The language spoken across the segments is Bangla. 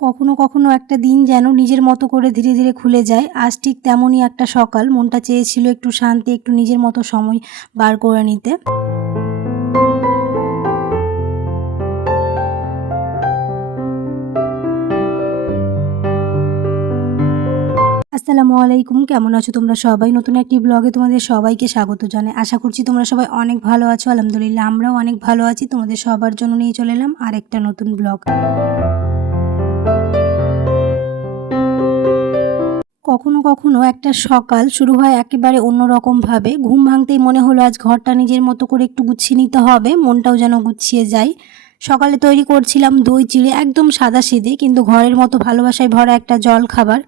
কখনো কখনো একটা দিন যেন নিজের মতো করে ধীরে ধীরে খুলে যায়। আজ ঠিক তেমনই একটা সকাল। মনটা চেয়েছিল একটু শান্তি, একটু নিজের মতো সময় বার করে নিতে। আসসালামু আলাইকুম। কেমন আছো তোমরা সবাই? নতুন একটি ব্লগে তোমাদের সবাইকে স্বাগত জানাই। আশা করছি তোমরা সবাই অনেক ভালো আছো। আলহামদুলিল্লাহ, আমরাও অনেক ভালো আছি। তোমাদের সবার জন্য নিয়ে চলে এলাম আর একটা নতুন ব্লগ। কখনো কখনো একটা সকাল শুরু হয় একেবারে অন্যরকমভাবে। ঘুম ভাঙতেই মনে হলো আজ ঘরটা নিজের মতো করে একটু গুছিয়ে নিতে হবে, মনটাও যেন গুছিয়ে যায়। সকালে তৈরি করছিলাম দই চিড়ে, একদম সাদা সিদে কিন্তু ঘরের মতো ভালোবাসায় ভরা একটা জল খাবার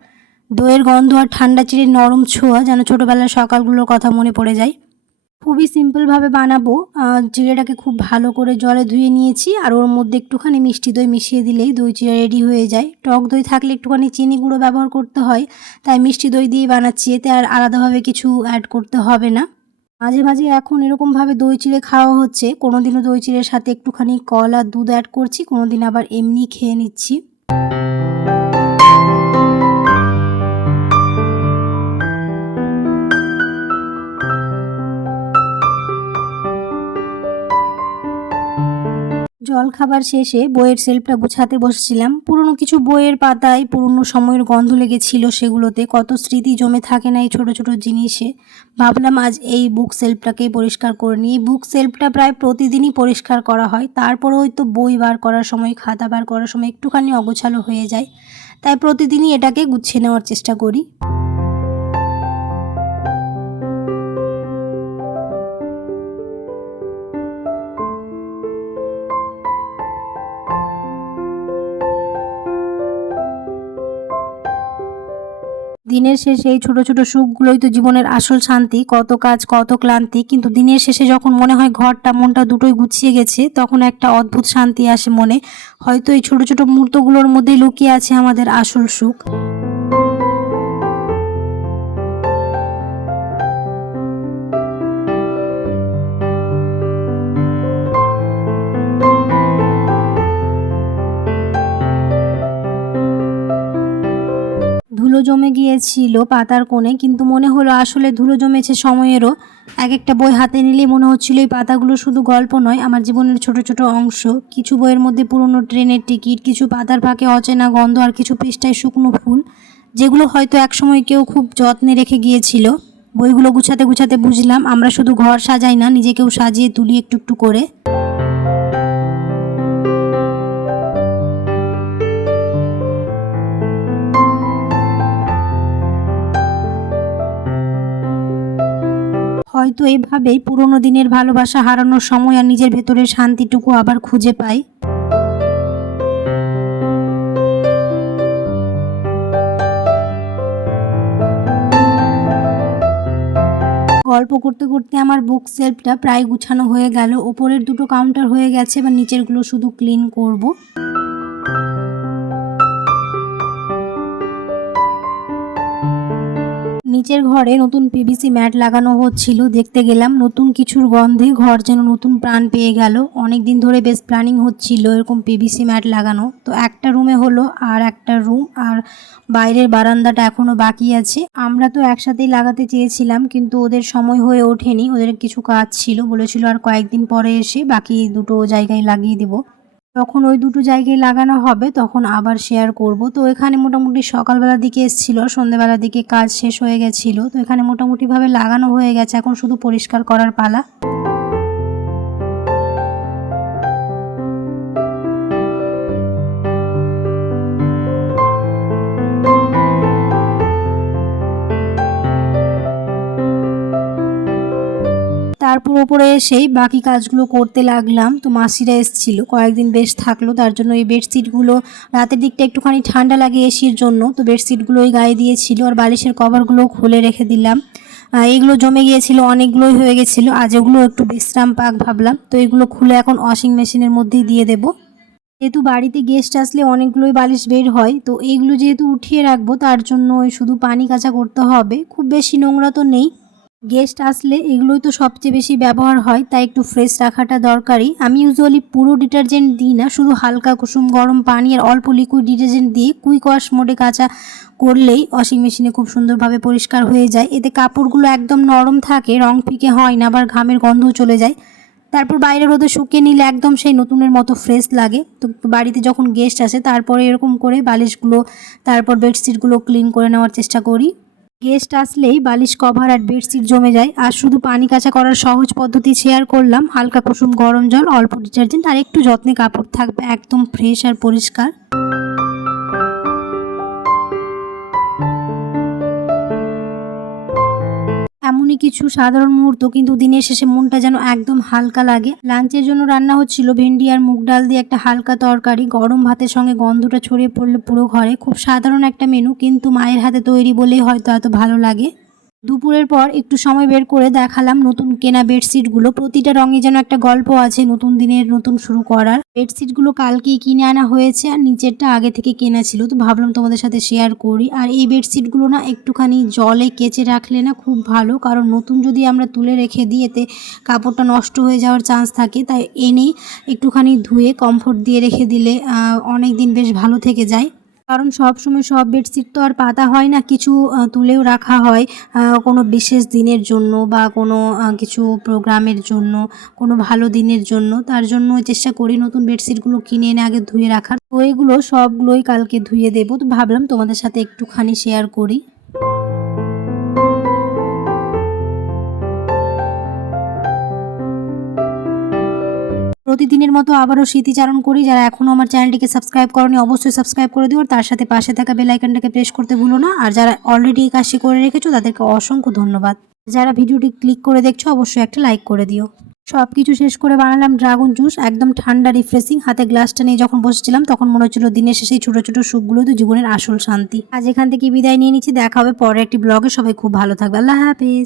দইয়ের গন্ধ আর ঠান্ডা চিড়ে নরম ছোঁয়া যেন ছোটোবেলার সকালগুলোর কথা মনে পড়ে যায়। খুবই সিম্পলভাবে বানাবো। চিড়েটাকে খুব ভালো করে জলে ধুয়ে নিয়েছি, আর ওর মধ্যে একটুখানি মিষ্টি দই মিশিয়ে দিলেই দই চিড়ে রেডি হয়ে যায়। টক দই থাকলে একটুখানি চিনি গুঁড়ো ব্যবহার করতে হয়, তাই মিষ্টি দই দিয়ে বানাচ্ছি, এতে আর আলাদাভাবে কিছু অ্যাড করতে হবে না। মাঝে মাঝে এখন এরকমভাবে দই চিড়ে খাওয়া হচ্ছে কোনো দিনও দই চিড়ের সাথে একটুখানি কল আর দুধ অ্যাড করছি কোনো দিন আবার এমনি খেয়ে নিচ্ছি। জল খাবার শেষে বইয়ের সেলফটা গুছাতে বসেছিলাম। পুরনো কিছু বইয়ের পাতায় পুরনো সময়ের গন্ধ লেগেছিল সেগুলোতে। কত স্মৃতি জমে থাকে না এই ছোট, ছোটো জিনিসে। ভাবলাম আজ এই বুক সেলফটাকেই পরিষ্কার করে নিই। বুক সেলফটা প্রায় প্রতিদিনই পরিষ্কার করা হয়। তারপরে হয়তো বই বার করার সময়, খাতা বার করার সময় একটুখানি অগোছালো হয়ে যায়। তাই প্রতিদিনই এটাকে গুছিয়ে নেওয়ার চেষ্টা করি। দিনের শেষে এই ছোট ছোট সুখগুলোই তো জীবনের আসল শান্তি, কত কাজ, কত ক্লান্তি, কিন্তু দিনের শেষে যখন মনে হয় ঘরটা, মনটা দুটোই গুছিয়ে গেছে, তখন একটা অদ্ভুত শান্তি আসে মনে। হয়তো এই ছোট ছোট মুহূর্তগুলোর মধ্যেই লুকিয়ে আছে আমাদের আসল সুখ। জমে গিয়েছিল পাতার কোণে, কিন্তু মনে হলো আসলে ধুলো জমেছে সময়েরও। এক একটা বই হাতে নিলেই মনে হচ্ছিল এই পাতাগুলো শুধু গল্প নয়, আমার জীবনের ছোট ছোট অংশ। কিছু বইয়ের মধ্যে পুরনো ট্রেনের টিকিট, কিছু পাতার ফাঁকে অচেনা গন্ধ আর কিছু পৃষ্ঠায় শুকনো ফুল, যেগুলো হয়তো একসময় কেউ খুব যত্নে রেখে গিয়েছিল। বইগুলো গুছাতে গুছাতে বুঝলাম, আমরা শুধু ঘর সাজাই না, নিজেকেও সাজিয়ে তুলি একটু একটু করে। হয়তো এভাবেই পুরোনো দিনের ভালোবাসা হারানোর সময় আর নিজের ভেতরের শান্তিটুকু আবার খুঁজে পাই গল্প করতে করতে আমার বুক সেলফটা প্রায় গুছানো হয়ে গেল। ওপরের দুটো কাউন্টার হয়ে গেছে, এবার নিচেরগুলো শুধু ক্লিন করব। নিচের ঘরে নতুন পিভিসি ম্যাট লাগানো হচ্ছিল। দেখতে গেলাম নতুন কিছুর গন্ধে ঘর যেন নতুন প্রাণ পেয়ে গেল। অনেক দিন ধরে বেশ প্ল্যানিং হচ্ছিল এরকম পিভিসি ম্যাট লাগানো। তো একটা রুমে হলো আর একটা রুম আর বাইরের বারান্দাটা এখনও বাকি আছে। আমরা তো একসাথেই লাগাতে চেয়েছিলাম কিন্তু ওদের সময় হয়ে ওঠেনি। ওদের কিছু কাজ ছিল বলেছিল আর কয়েকদিন পরে এসে বাকি দুটো জায়গায় লাগিয়ে দেবো। যখন ওই দুটো জায়গায় লাগানো হবে, তখন আবার শেয়ার করব। তো এখানে মোটামুটি সকালবেলার দিকে এসেছিল সন্ধ্যেবেলার দিকে কাজ শেষ হয়ে গেছিল। তো এখানে মোটামুটিভাবে লাগানো হয়ে গেছে, এখন শুধু পরিষ্কার করার পালা। উপরে এসেই বাকি কাজগুলো করতে লাগলাম। তো মাসিরা এসেছিল। কয়েকদিন বেশ থাকল, তার জন্য এই বেডশিটগুলো রাতের দিকটা একটুখানি ঠান্ডা লাগে এসির জন্য। তো বেডশিটগুলো ওই গায়ে দিয়েছিল আর বালিশের কভারগুলো খুলে রেখে দিলাম। এগুলো জমে গিয়েছিল, অনেকগুলোই হয়ে গেছিল। আজ এগুলো একটু বিশ্রাম পাক ভাবলাম। তো এগুলো খুলে এখন ওয়াশিং মেশিনের মধ্যেই দিয়ে দেবো। যেহেতু বাড়িতে গেস্ট আসলে অনেকগুলোই বালিশ বের হয়, তো এইগুলো যেহেতু উঠিয়ে রাখব, তার জন্য শুধু পানি কাঁচা করতে হবে। খুব বেশি নোংরা তো নেই। গেস্ট আসলে এগুলোই তো সবচেয়ে বেশি ব্যবহার হয়, তাই একটু ফ্রেশ রাখাটা দরকারি আমি ইউজুয়ালি পুরো ডিটারজেন্ট দিই না, শুধু হালকা কুসুম, গরম পানি আর অল্প লিকুইড ডিটারজেন্ট দিয়ে কুইক ওয়াশ মোডে কাঁচা করলেই ওয়াশিং মেশিনে খুব সুন্দরভাবে পরিষ্কার হয়ে যায়। এতে কাপড়গুলো একদম নরম থাকে, রং ফিকে হয় না, আবার ঘামের গন্ধ চলে যায়। তারপর বাইরে রোদে শুকিয়ে নিলে একদম সেই নতুনের মতো ফ্রেশ লাগে। তো বাড়িতে যখন গেস্ট আসে, তারপরে এরকম করে বালিশগুলো, তারপর বেডশিটগুলো ক্লিন করে নেওয়ার চেষ্টা করি। গেস্ট আসলেই বালিশ কভার আর বেডশিট জমে যায়। আর শুধু পানি কাঁচা করার সহজ পদ্ধতি শেয়ার করলাম। হালকা কুসুম গরম জল, অল্প ডিটারজেন্ট আর একটু যত্নে কাপড় থাকবে, একদম ফ্রেশ আর পরিষ্কার। কিছু সাধারণ মুহূর্ত, কিন্তু দিনের শেষে মনটা যেন একদম হালকা লাগে। লাঞ্চের জন্য রান্না হচ্ছিল ভেন্ডি আর মুগ ডাল দিয়ে একটা হালকা তরকারি। গরম ভাতের সঙ্গে গন্ধটা ছড়িয়ে পড়ল পুরো ঘরে। খুব সাধারণ একটা মেনু কিন্তু মায়ের হাতে তৈরি বলেই হয়তো এত ভালো লাগে। দুপুরের পর একটু সময় বের করে দেখালাম নতুন কেনা বেডশিটগুলো। প্রতিটা রঙে যেন একটা গল্প আছে নতুন দিনের, নতুন শুরু করার। বেডশিটগুলো কালকেই কিনে আনা হয়েছে আর নিচেরটা আগে থেকে কেনা ছিল। তো ভাবলাম তোমাদের সাথে শেয়ার করি। আর এই বেডশিটগুলো না একটুখানি জলে কেচে রাখলে না খুব ভালো। কারণ নতুন যদি আমরা তুলে রেখে দিই, এতে কাপড়টা নষ্ট হয়ে যাওয়ার চান্স থাকে। তাই এনেই একটুখানি ধুয়ে কমফোর্ট দিয়ে রেখে দিলে অনেক দিন বেশ ভালো থেকে যায়। কারণ সব সময় সব বেডশিট তো আর পাতা হয় না, কিছু তুলেও রাখা হয় কোনো বিশেষ দিনের জন্য বা কোনো কিছু প্রোগ্রামের জন্য, কোনো ভালো দিনের জন্য। তার জন্য চেষ্টা করি নতুন বেডশিটগুলো কিনে এনে আগে ধুয়ে রাখার। তো এগুলো সবগুলোই কালকে ধুয়ে দেবো। তো ভাবলাম তোমাদের সাথে একটুখানি শেয়ার করি। প্রতিদিনের মতো আবারও স্মৃতিচারণ করি। যারা এখনও আমার চ্যানেলটিকে সাবস্ক্রাইব করনি, অবশ্যই সাবস্ক্রাইব করে দিও। আর তার সাথে পাশে থাকা বেল আইকনটাকে প্রেস করতে ভুলো না। আর যারা অলরেডি এই কাজটি করে রেখেছো, তাদেরকে অসংখ্য ধন্যবাদ। যারা ভিডিওটি ক্লিক করে দেখছ, অবশ্যই একটা লাইক করে দিও। সব কিছু শেষ করে বানালাম ড্রাগন জুস, একদম ঠান্ডা রিফ্রেশিং। হাতে গ্লাসটা নিয়ে যখন বসেছিলাম, তখন মনে হচ্ছিল দিনের শেষে ছোট ছোট সুখগুলো তো জীবনের আসল শান্তি। আজ এখান থেকে বিদায় নিয়ে নিচ্ছি। দেখা হবে পরে একটি ব্লগে। সবাই খুব ভালো থাকবে। আল্লাহ হাফিজ।